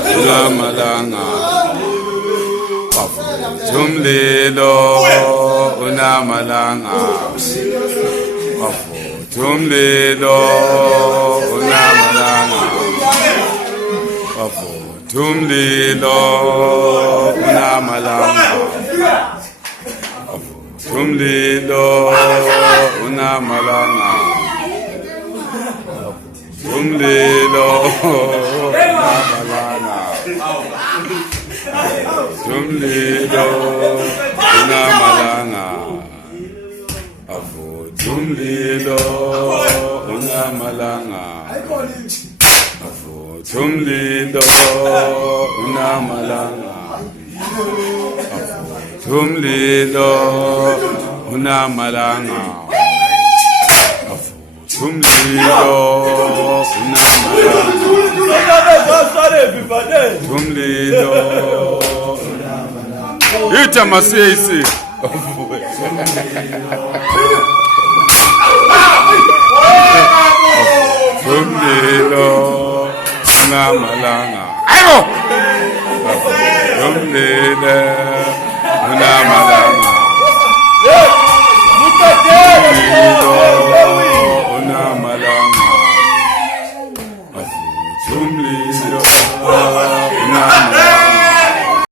unamalanga tumlilo unamalanga tumlilo unamalanga tumlilo unamalanga tumlilo unamalanga tumlilo unamalanga tumlilo unamalanga tumlilo unamalanga tumlilo unamalanga tumlilo unamalanga tumlilo tumlilo ita masisi tumlilo unamalanga ayo tumlilo